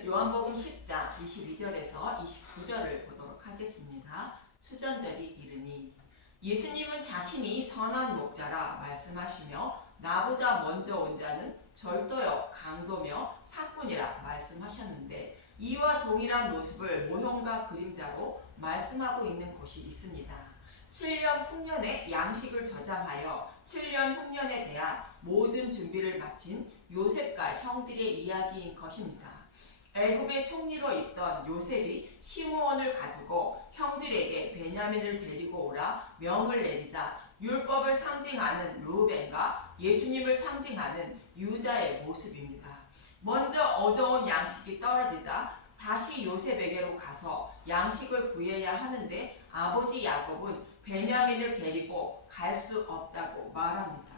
오늘은 요한복음 10장 22절에서 29절을 보도록 하겠습니다. 수전절이 이르니 예수님은 자신이 선한 목자라 말씀하시며 나보다 먼저 온 자는 절도요 강도며 사꾼이라 말씀하셨는데 이와 동일한 모습을 모형과 그림자로 말씀하고 있는 곳이 있습니다. 7년 풍년의 양식을 저장하여 7년 흉년에 대한 모든 준비를 마친 요셉과 형들의 이야기인 것입니다. 애굽의 총리로 있던 요셉이 시므온을 가두고 형들에게 베냐민을 데리고 오라 명을 내리자 율법을 상징하는 르우벤과 예수님을 상징하는 유다의 모습입니다. 먼저 얻어온 양식이 떨어지자 다시 요셉에게로 가서 양식을 구해야 하는데 아버지 야곱은 베냐민을 데리고 갈 수 없다고 말합니다.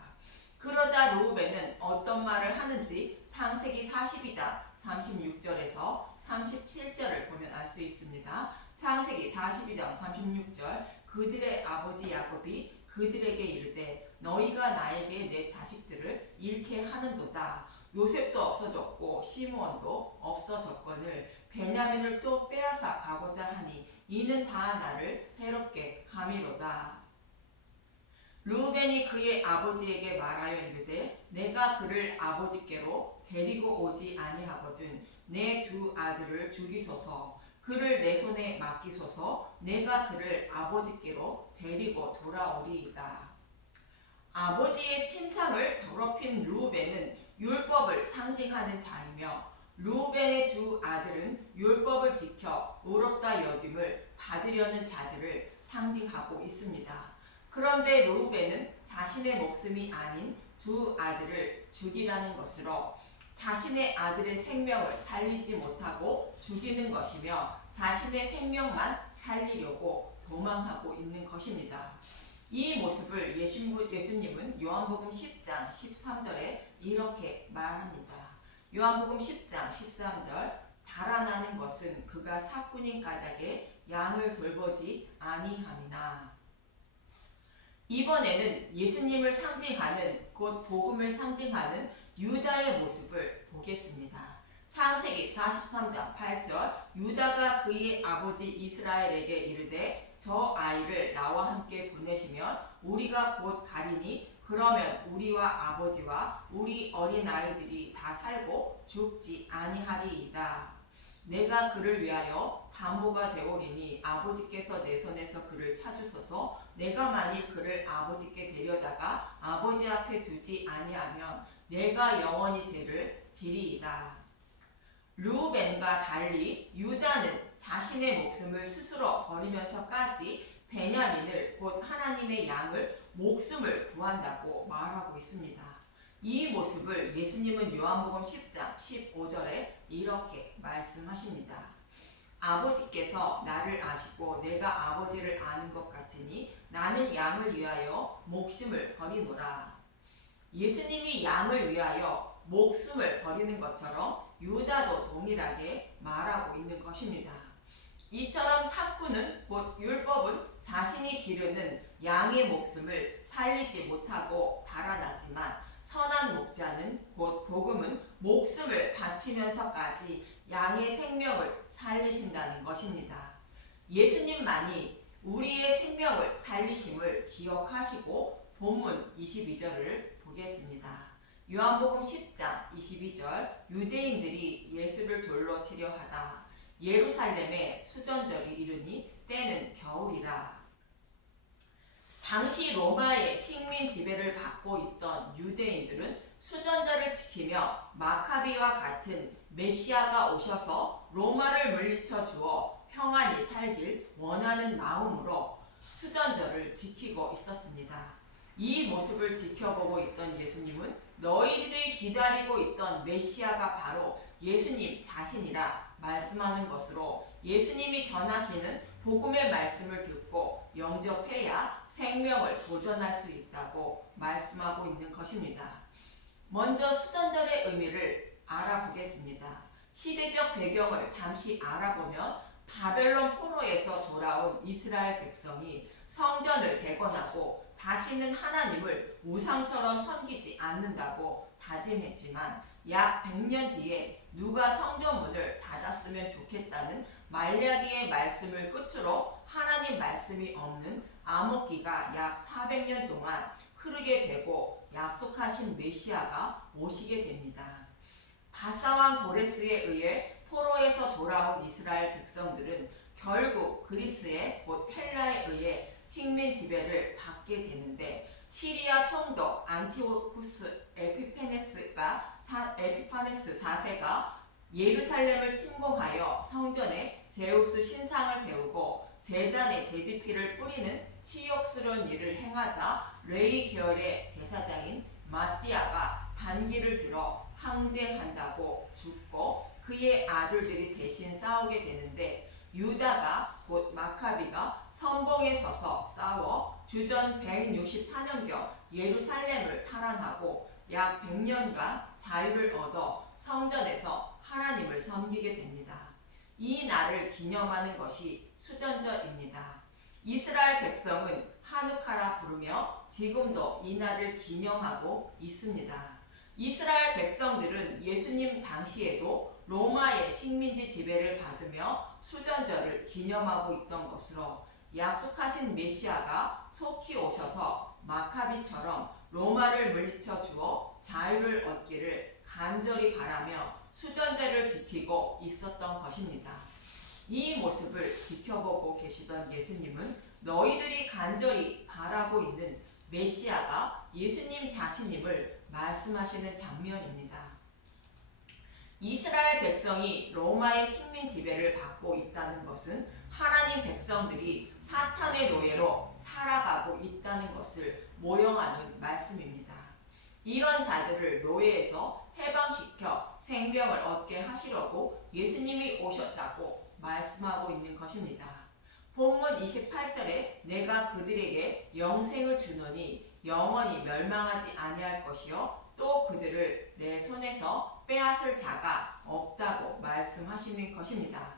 그러자 르우벤은 어떤 말을 하는지 창세기 42장 36절에서 37절을 보면 알 수 있습니다. 창세기 42장 36절 그들의 아버지 야곱이 그들에게 이르되 너희가 나에게 내 자식들을 잃게 하는도다. 요셉도 없어졌고 시므온도 없어졌거늘 베냐민을 또 빼앗아 가고자 하니 이는 다 나를 해롭게 함이로다. 르우벤이 그의 아버지에게 말하여 이르되 내가 그를 아버지께로 데리고 오지 아니하거든 내 두 아들을 죽이소서 그를 내 손에 맡기소서 내가 그를 아버지께로 데리고 돌아오리이다. 아버지의 침상을 더럽힌 르우벤은 율법을 상징하는 자이며 르우벤의 두 아들은 율법을 지켜 의롭다 여김을 받으려는 자들을 상징하고 있습니다. 그런데 르우벤은 자신의 목숨이 아닌 두 아들을 죽이라는 것으로 자신의 아들의 생명을 살리지 못하고 죽이는 것이며 자신의 생명만 살리려고 도망하고 있는 것입니다. 이 모습을 예수님은 요한복음 10장 13절에 이렇게 말합니다. 요한복음 10장 13절 달아나는 것은 그가 사꾼인 까닭에 양을 돌보지 아니함이나. 이번에는 예수님을 상징하는 곧 복음을 상징하는 유다의 모습을 보겠습니다. 창세기 43장 8절 유다가 그의 아버지 이스라엘에게 이르되 저 아이를 나와 함께 보내시면 우리가 곧 가리니 그러면 우리와 아버지와 우리 어린아이들이 다 살고 죽지 아니하리이다. 내가 그를 위하여 담보가 되오리니 아버지께서 내 손에서 그를 찾으소서. 내가 만일 그를 아버지께 데려다가 아버지 앞에 두지 아니하면 내가 영원히 죄를 지리이다. 르우벤과 달리 유다는 자신의 목숨을 스스로 버리면서까지 베냐민을 곧 하나님의 양을 목숨을 구한다고 말하고 있습니다. 이 모습을 예수님은 요한복음 10장 15절에 이렇게 말씀하십니다. 아버지께서 나를 아시고 내가 아버지를 아는 것 같으니 나는 양을 위하여 목숨을 버리노라. 예수님이 양을 위하여 목숨을 버리는 것처럼 유다도 동일하게 말하고 있는 것입니다. 이처럼 사꾼은 곧 율법은 자신이 기르는 양의 목숨을 살리지 못하고 달아나지만 선한 목자는 곧 복음은 목숨을 바치면서까지 양의 생명을 살리신다는 것입니다. 예수님만이 우리의 생명을 살리심을 기억하시고 본문 22절을 보겠습니다. 요한복음 10장 22절 유대인들이 예수를 돌로 치려 하다 예루살렘에 수전절이 이르니 때는 겨울이라. 당시 로마의 식민 지배를 받고 있던 유대인들은 수전절을 지키며 마카비와 같은 메시아가 오셔서 로마를 물리쳐 주어 평안히 살길 원하는 마음으로 수전절을 지키고 있었습니다. 이 모습을 지켜보고 있던 예수님은 너희들이 기다리고 있던 메시아가 바로 예수님 자신이라 말씀하는 것으로 예수님이 전하시는 복음의 말씀을 듣고 영접해야 생명을 보존할 수 있다고 말씀하고 있는 것입니다. 먼저 수전절의 의미를 알아보겠습니다. 시대적 배경을 잠시 알아보면 바벨론 포로에서 돌아온 이스라엘 백성이 성전을 재건하고 다시는 하나님을 우상처럼 섬기지 않는다고 다짐했지만 약 100년 뒤에 누가 성전문을 닫았으면 좋겠다는 말라기의 말씀을 끝으로 하나님 말씀이 없는 암흑기가 약 400년 동안 흐르게 되고 약속하신 메시아가 오시게 됩니다. 바사왕 고레스에 의해 포로에서 돌아온 이스라엘 백성들은 결국 그리스의 곧 헬라에 의해 식민 지배를 받게 되는데, 시리아 총독 안티오쿠스 에피파네스 4세가 예루살렘을 침공하여 성전에 제우스 신상을 세우고 제단에 돼지피를 뿌리는 치욕스러운 일을 행하자 레위 계열의 제사장인 마띠아가 반기를 들어 항쟁한다고 죽고 그의 아들들이 대신 싸우게 되는데, 유다가 곧 마카비가 선봉에 서서 싸워 주전 164년경 예루살렘을 탈환하고 약 100년간 자유를 얻어 성전에서 하나님을 섬기게 됩니다. 이 날을 기념하는 것이 수전절입니다. 이스라엘 백성은 하누카라 부르며 지금도 이 날을 기념하고 있습니다. 이스라엘 백성들은 예수님 당시에도 로마의 식민지 지배를 받으며 수전절을 기념하고 있던 것으로, 약속하신 메시아가 속히 오셔서 마카비처럼 로마를 물리쳐 주어 자유를 얻기를 간절히 바라며 수전절을 지키고 있었던 것입니다. 이 모습을 지켜보고 계시던 예수님은 너희들이 간절히 바라고 있는 메시아가 예수님 자신임을 말씀하시는 장면입니다. 이스라엘 백성이 로마의 식민 지배를 받고 있다는 것은 하나님 백성들이 사탄의 노예로 살아가고 있다는 것을 모형하는 말씀입니다. 이런 자들을 노예에서 해방시켜 생명을 얻게 하시려고 예수님이 오셨다고 말씀하고 있는 것입니다. 본문 28절에 내가 그들에게 영생을 주노니 영원히 멸망하지 아니할 것이요 또 그들을 내 손에서 빼앗을 자가 없다고 말씀하시는 것입니다.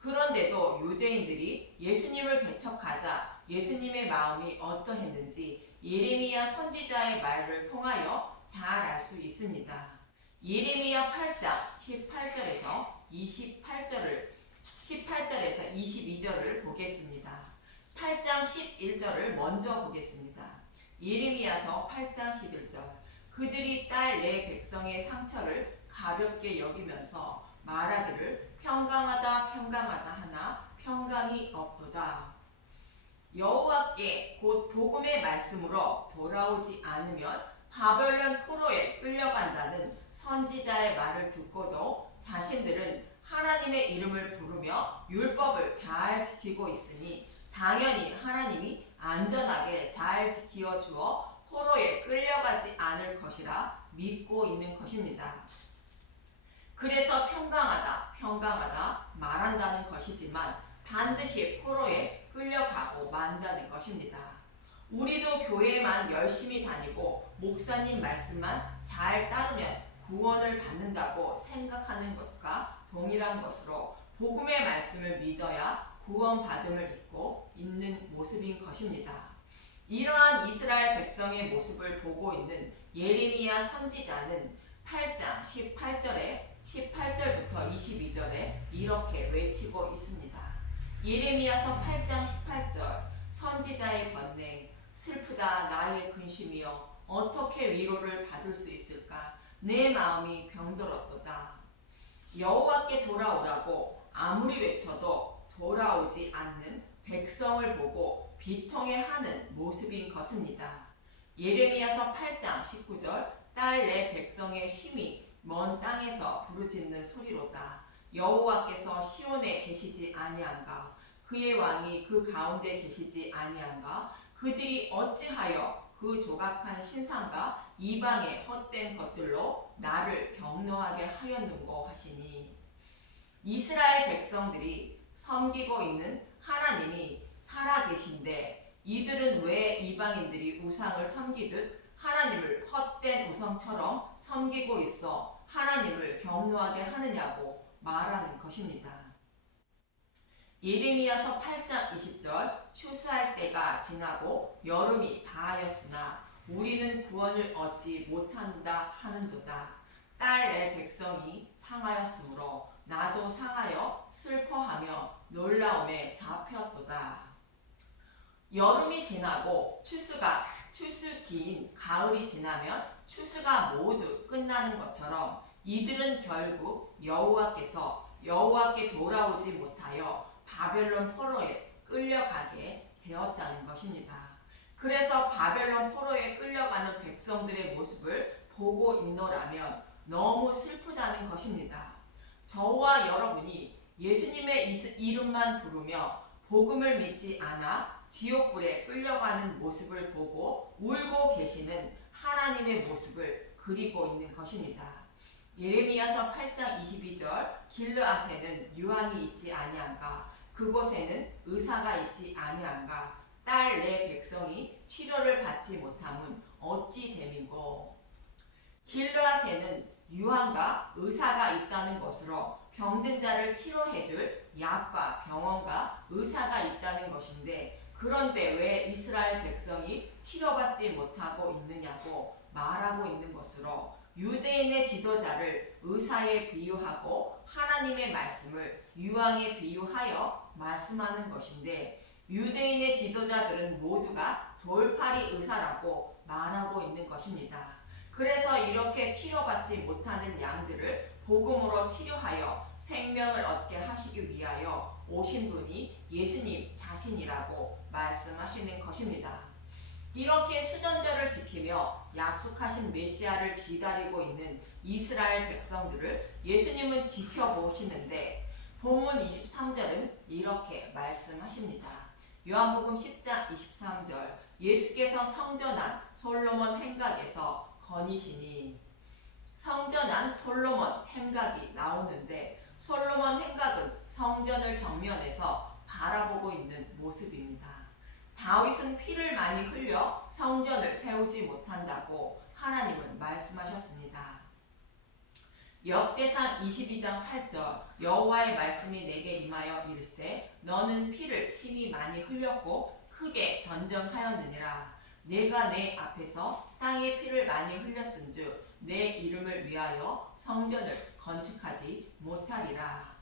그런데도 유대인들이 예수님을 배척하자 예수님의 마음이 어떠했는지 예레미야 선지자의 말을 통하여 잘 알 수 있습니다. 예레미야 8장 18절에서 22절을 보겠습니다. 8장 11절을 먼저 보겠습니다. 예레미야서 8장 11절. 그들이 딸 내 백성의 상처를 가볍게 여기면서 말하기를 평강하다 평강하다 하나 평강이 없도다. 여호와께 곧 복음의 말씀으로 돌아오지 않으면 바벨론 포로에 끌려간다는 선지자의 말을 듣고도 자신들은 하나님의 이름을 부르며 율법을 잘 지키고 있으니 당연히 하나님이 안전하게 잘 지키어 주어 포로에 끌려가지 않을 것이라 믿고 있는 것입니다. 그래서 평강하다, 평강하다 말한다는 것이지만 반드시 포로에 끌려가고 만다는 것입니다. 우리도 교회만 열심히 다니고 목사님 말씀만 잘 따르면 구원을 받는다고 생각하는 것과 동일한 것으로 복음의 말씀을 믿어야 구원받음을 입고 있는 모습인 것입니다. 이러한 이스라엘 백성의 모습을 보고 있는 예레미야 선지자는 8장 18절부터 22절에 이렇게 외치고 있습니다. 예레미야서 8장 18절. 선지자의 번뇌, 슬프다 나의 근심이여 어떻게 위로를 받을 수 있을까? 내 마음이 병들었도다. 여호와께 돌아오라고 아무리 외쳐도 돌아오지 않는 백성을 보고 비통해하는 모습인 것입니다. 예레미야서 8장 19절. 딸 내 백성의 심히 먼 땅에서 부르짖는 소리로다. 여호와께서 시온에 계시지 아니한가? 그의 왕이 그 가운데 계시지 아니한가? 그들이 어찌하여 그 조각한 신상과 이방의 헛된 것들로 나를 경노하게 하였는고 하시니. 이스라엘 백성들이 섬기고 있는 하나님이 살아계신데 이들은 왜 이방인들이 우상을 섬기듯 하나님을 헛된 우상처럼 섬기고 있어 하나님을 경노하게 하느냐고 말하는 것입니다. 예레미야서 8장 20절. 추수할 때가 지나고 여름이 다하였으나 우리는 구원을 얻지 못한다 하는도다. 딸 내 백성이 상하였으므로 나도 상하여 슬퍼하며 놀라움에 잡혔도다. 여름이 지나고 추수 뒤인 가을이 지나면 추수가 모두 끝나는 것처럼 이들은 결국 여호와께 돌아오지 못하여 바벨론 포로에 끌려가게 되었다는 것입니다. 그래서 바벨론 포로에 끌려가는 백성들의 모습을 보고 있노라면 너무 슬프다는 것입니다. 저와 여러분이 예수님의 이름만 부르며 복음을 믿지 않아 지옥불에 끌려가는 모습을 보고 울고 계시는 하나님의 모습을 그리고 있는 것입니다. 예레미야서 8장 22절 길르앗에는 유황이 있지 아니한가 그곳에는 의사가 있지 아니한가 딸 내 백성이 치료를 받지 못함은 어찌 됨이고. 길르앗에는 유황과 의사가 있다는 것으로 병든 자를 치료해줄 약과 병원과 의사가 있다는 것인데 그런데 왜 이스라엘 백성이 치료받지 못하고 있느냐고 말하고 있는 것으로 유대인의 지도자를 의사에 비유하고 하나님의 말씀을 유황에 비유하여 말씀하는 것인데 유대인의 지도자들은 모두가 돌팔이 의사라고 말하고 있는 것입니다. 그래서 이렇게 치료받지 못하는 양들을 복음으로 치료하여 생명을 얻게 하시기 위하여 오신 분이 예수님 자신이라고 말씀하시는 것입니다. 이렇게 수전절을 지키며 약속하신 메시아를 기다리고 있는 이스라엘 백성들을 예수님은 지켜보시는데 본문 23절은 이렇게 말씀하십니다. 요한복음 10장 23절 예수께서 성전한 솔로몬 행각에서 거니시니. 성전한 솔로몬 행각이 나오는데 솔로몬 행각은 성전을 정면에서 바라보고 있는 모습입니다. 다윗은 피를 많이 흘려 성전을 세우지 못한다고 하나님은 말씀하셨습니다. 역대상 22장 8절 여호와의 말씀이 내게 임하여 이르시되 너는 피를 심히 많이 흘렸고 크게 전쟁하였느니라. 내가 내 앞에서 땅에 피를 많이 흘렸은즉 내 이름을 위하여 성전을 건축하지 못하리라.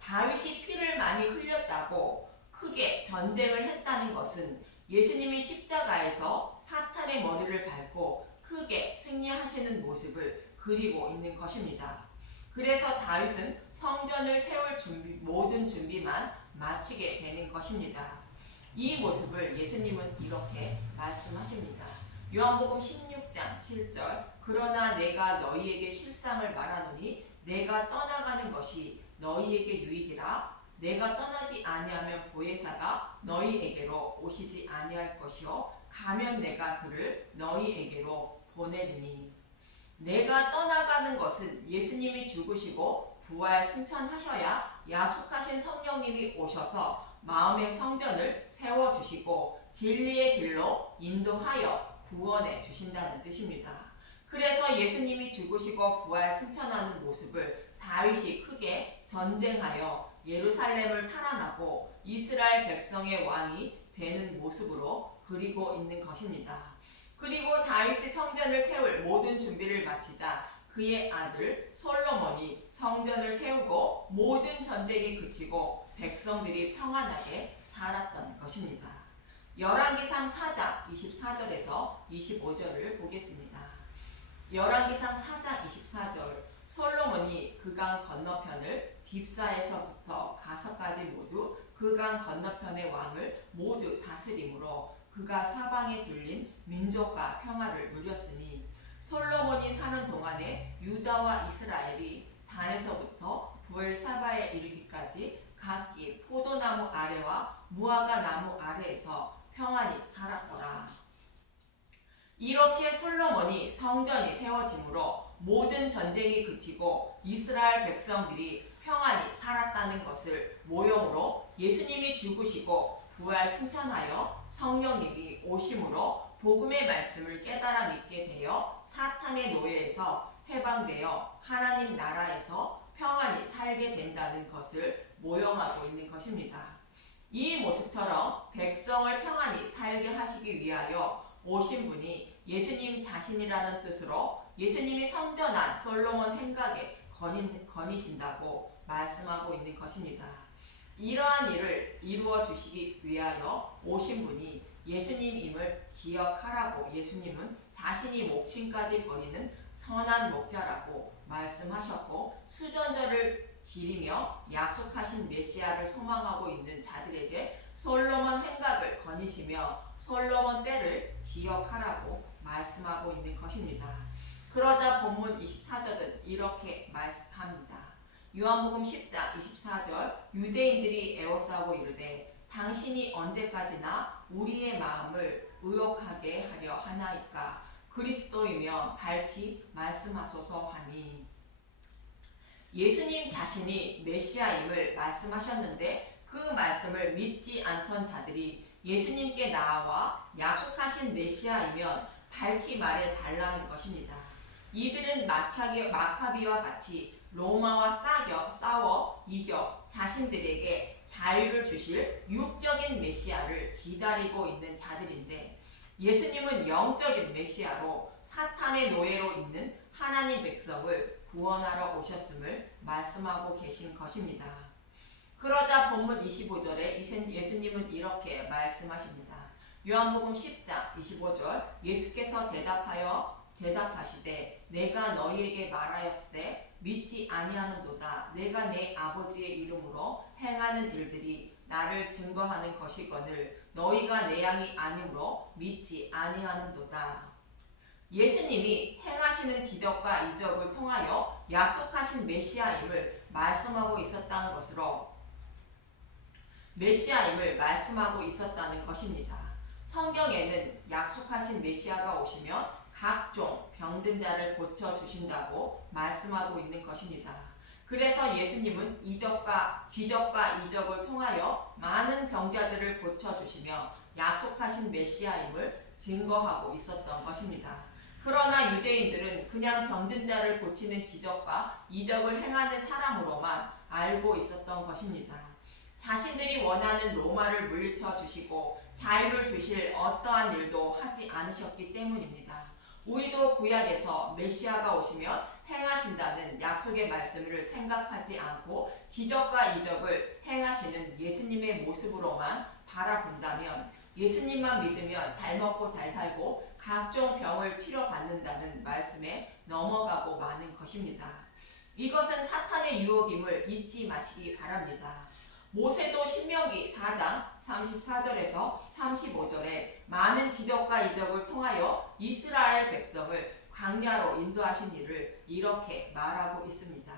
다윗이 피를 많이 흘렸다고 크게 전쟁을 했다는 것은 예수님이 십자가에서 사탄의 머리를 밟고 크게 승리하시는 모습을 그리고 있는 것입니다. 그래서 다윗은 성전을 세울 모든 준비만 마치게 되는 것입니다. 이 모습을 예수님은 이렇게 말씀하십니다. 요한복음 16장 7절 그러나 내가 너희에게 실상을 말하노니 내가 떠나가는 것이 너희에게 유익이라. 내가 떠나지 아니하면 보혜사가 너희에게로 오시지 아니할 것이요 가면 내가 그를 너희에게로 보내리니. 내가 떠나가는 것은 예수님이 죽으시고 부활 승천하셔야 약속하신 성령님이 오셔서 마음의 성전을 세워주시고 진리의 길로 인도하여 구원해 주신다는 뜻입니다. 그래서 예수님이 죽으시고 부활 승천하는 모습을 다윗이 크게 전쟁하여 예루살렘을 탈환하고 이스라엘 백성의 왕이 되는 모습으로 그리고 있는 것입니다. 그리고 다윗이 성전을 세울 모든 준비를 마치자 그의 아들 솔로몬이 성전을 세우고 모든 전쟁이 그치고 백성들이 평안하게 살았던 것입니다. 열왕기상 4장 24절에서 25절을 보겠습니다. 열왕기상 4장 24절 솔로몬이 그강 건너편을 딥사에서부터 가서까지 모두 그강 건너편의 왕을 모두 다스림으로 그가 사방에 둘린 민족과 평화를 누렸으니 솔로몬이 사는 동안에 유다와 이스라엘이 단에서부터 부엘사바에 이르기까지 각기 포도나무 아래와 무화과 나무 아래에서 평안히 살았더라. 이렇게 솔로몬이 성전이 세워짐으로 모든 전쟁이 그치고 이스라엘 백성들이 평안히 살았다는 것을 모형으로 예수님이 죽으시고 부활 승천하여 성령님이 오심으로 복음의 말씀을 깨달아 믿게 되어 사탄의 노예에서 해방되어 하나님 나라에서 평안히 살게 된다는 것을 모형하고 있는 것입니다. 이 모습처럼 백성을 평안히 살게 하시기 위하여 오신 분이 예수님 자신이라는 뜻으로 예수님이 성전한 솔로몬 행각에 거니신다고 말씀하고 있는 것입니다. 이러한 일을 이루어 주시기 위하여 오신 분이 예수님임을 기억하라고 예수님은 자신이 목숨까지 버리는 선한 목자라고 말씀하셨고, 수전절을 기리며 약속하신 메시아를 소망하고 있는 자들에게 솔로몬 행각을 거니시며 솔로몬 때를 기억하라고 말씀하고 있는 것입니다. 그러자 본문 24절은 이렇게 말씀합니다. 요한복음 10장 24절, 유대인들이 애워싸고 이르되 당신이 언제까지나 우리의 마음을 의혹하게 하려 하나이까? 그리스도이면 밝히 말씀하소서 하니, 예수님 자신이 메시아임을 말씀하셨는데 그 말씀을 믿지 않던 자들이 예수님께 나아와 약속하신 메시아이면 밝히 말해 달라는 것입니다. 이들은 마카비와 같이 로마와 싸워 이겨 자신들에게 자유를 주실 육적인 메시아를 기다리고 있는 자들인데, 예수님은 영적인 메시아로 사탄의 노예로 있는 하나님 백성을 구원하러 오셨음을 말씀하고 계신 것입니다. 그러자 본문 25절에 예수님은 이렇게 말씀하십니다. 요한복음 10장 25절, 예수께서 대답하시되 내가 너희에게 말하였으되 믿지 아니하는도다. 내가 내 아버지의 이름으로 행하는 일들이 나를 증거하는 것이거늘 너희가 내 양이 아니므로 믿지 아니하는도다. 예수님이 행하시는 기적과 이적을 통하여 약속하신 메시아임을 말씀하고 있었다는 것입니다. 성경에는 약속하신 메시아가 오시면 각종 병든 자를 고쳐주신다고 말씀하고 있는 것입니다. 그래서 예수님은 기적과 이적을 통하여 많은 병자들을 고쳐주시며 약속하신 메시아임을 증거하고 있었던 것입니다. 그러나 유대인들은 그냥 병든 자를 고치는 기적과 이적을 행하는 사람으로만 알고 있었던 것입니다. 자신들이 원하는 로마를 물리쳐 주시고 자유를 주실 어떠한 일도 하지 않으셨기 때문입니다. 우리도 구약에서 메시아가 오시면 행하신다는 약속의 말씀을 생각하지 않고 기적과 이적을 행하시는 예수님의 모습으로만 바라본다면, 예수님만 믿으면 잘 먹고 잘 살고 각종 병을 치료받는다는 말씀에 넘어가고 마는 것입니다. 이것은 사탄의 유혹임을 잊지 마시기 바랍니다. 모세도 신명기 4장 34절에서 35절에 많은 기적과 이적을 통하여 이스라엘 백성을 광야로 인도하신 일을 이렇게 말하고 있습니다.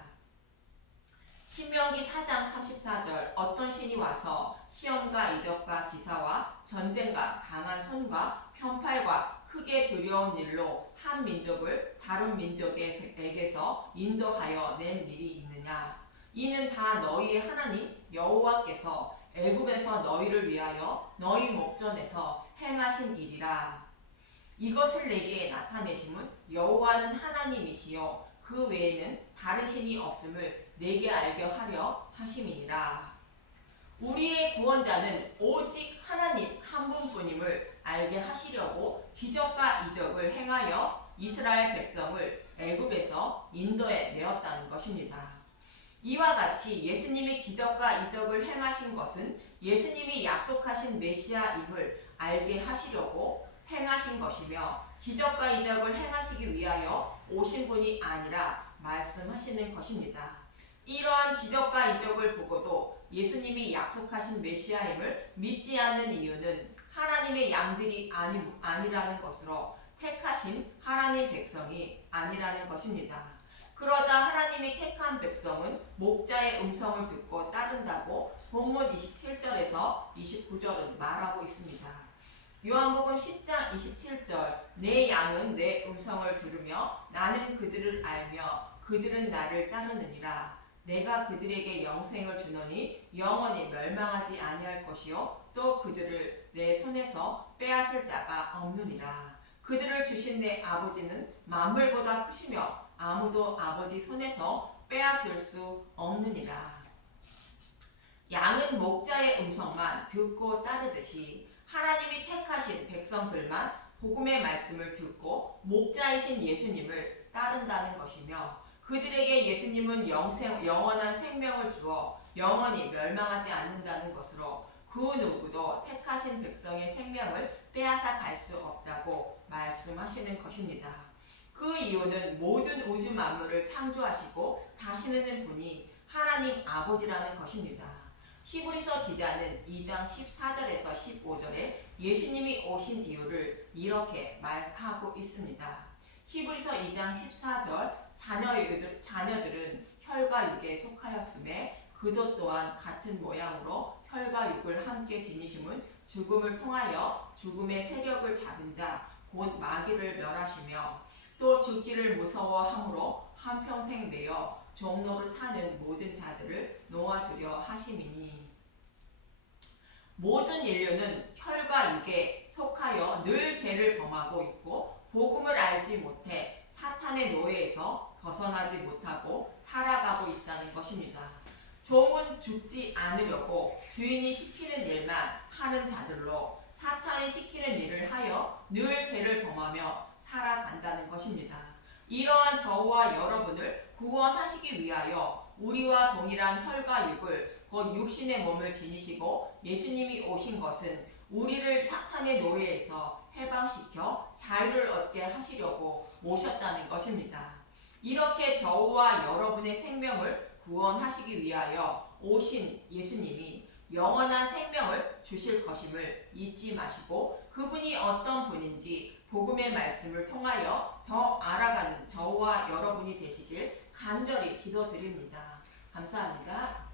신명기 4장 34절, 어떤 신이 와서 시험과 이적과 기사와 전쟁과 강한 손과 편팔과 크게 두려운 일로 한 민족을 다른 민족에게서 인도하여 낸 일이 있느냐? 이는 다 너희의 하나님 여호와께서 애굽에서 너희를 위하여 너희 목전에서 행하신 일이라. 이것을 내게 나타내심은 여호와는 하나님이시요 그 외에는 다른 신이 없음을 내게 알게 하려 하심이니라. 우리의 구원자는 오직 하나님 한 분뿐임을 알게 하시려고 기적과 이적을 행하여 이스라엘 백성을 애굽에서 인도해 내었다는 것입니다. 이와 같이 예수님이 기적과 이적을 행하신 것은 예수님이 약속하신 메시아임을 알게 하시려고 행하신 것이며, 기적과 이적을 행하시기 위하여 오신 분이 아니라 말씀하시는 것입니다. 이러한 기적과 이적을 보고도 예수님이 약속하신 메시아임을 믿지 않는 이유는 하나님의 양들이 아니라는 것으로 택하신 하나님 백성이 아니라는 것입니다. 그러자 하나님이 택한 백성은 목자의 음성을 듣고 따른다고 본문 27절에서 29절은 말하고 있습니다. 요한복음 10장 27절, 내 양은 내 음성을 들으며 나는 그들을 알며 그들은 나를 따르느니라. 내가 그들에게 영생을 주노니 영원히 멸망하지 아니할 것이요 또 그들을 내 손에서 빼앗을 자가 없느니라. 그들을 주신 내 아버지는 만물보다 크시며 아무도 아버지 손에서 빼앗을 수 없느니라. 양은 목자의 음성만 듣고 따르듯이 하나님이 택하신 백성들만 복음의 말씀을 듣고 목자이신 예수님을 따른다는 것이며 그들에게 예수님은 영원한 생명을 주어 영원히 멸망하지 않는다는 것으로 그 누구도 택하신 백성의 생명을 빼앗아 갈 수 없다고 말씀하시는 것입니다. 그 이유는 모든 우주 만물을 창조하시고 다스리는 분이 하나님 아버지라는 것입니다. 히브리서 기자는 2장 14절에서 15절에 예수님이 오신 이유를 이렇게 말하고 있습니다. 히브리서 2장 14절 자녀들은 혈과 육에 속하였음에 그도 또한 같은 모양으로 혈과 육을 함께 지니심은 죽음을 통하여 죽음의 세력을 잡은 자 곧 마귀를 멸하시며 또 죽기를 무서워함으로 한평생 매여 종로를 타는 모든 자들을 놓아주려 하심이니 모든 인류는 혈과 육에 속하여 늘 죄를 범하고 있고 복음을 알지 못해 사탄의 노예에서 벗어나지 못하고 살아가고 있다는 것입니다. 종은 죽지 않으려고 주인이 시키는 일만 하는 자들로 사탄이 시키는 일을 하여 늘 죄를 범하며 살아간다는 것입니다. 이러한 저와 여러분을 구원하시기 위하여 우리와 동일한 혈과 육을 곧 육신의 몸을 지니시고 예수님이 오신 것은 우리를 사탄의 노예에서 해방시켜 자유를 얻게 하시려고 오셨다는 것입니다. 이렇게 저와 여러분의 생명을 구원하시기 위하여 오신 예수님이 영원한 생명을 주실 것임을 잊지 마시고 그분이 어떤 분인지 복음의 말씀을 통하여 더 알아가는 저와 여러분이 되시길 간절히 기도드립니다. 감사합니다.